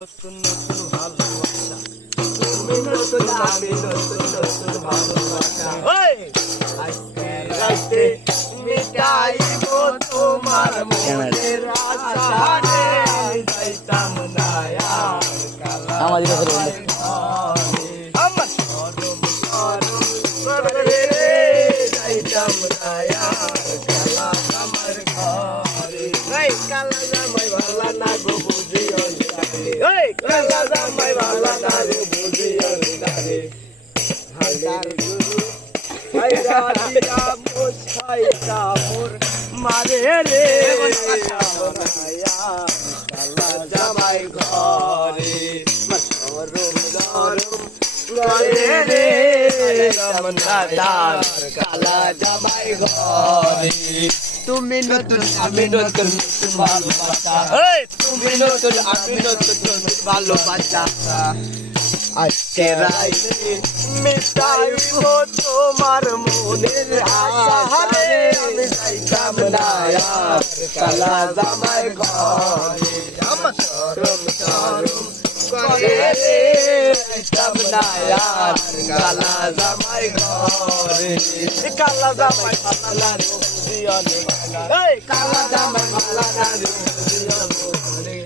নতুন নতুন ভালোবাসা তুমি নতুন আমি নতুন নতুন ভালোবাসা আজকে রাতে মিটাইব তোমার মনের আশা রে যাইতাম না আর কালা আমার সরম সরম করে যাইতাম না আর কালা আমার ঘরে কালা জামাই ভালো না গো বুঝিও কালা জামাই ভালো না গো বুঝিও হাজার গুরু হাইরা দিয়া মোছাইতা মোর মারে রে কালা জামাই ঘরে সরম সরম করে রে দাদার কালা জামাই ঘরে তুমি নতুন আমি নতুন নতুন ভালোবাসা তুমি নতুন আমি নতুন নতুন ভালোবাসা আজকে রাইতে মিটাইব তোমার মনের আশা রে আমি যাইতাম না আর কালা জামাই ঘরে আমার সরম সরম করে রে যাইতাম না আর কালা জামাই ঘরে কালা জামাই ভালো না রে বুঝিও নে কালা জামাই ভালো না রে বুঝিও নে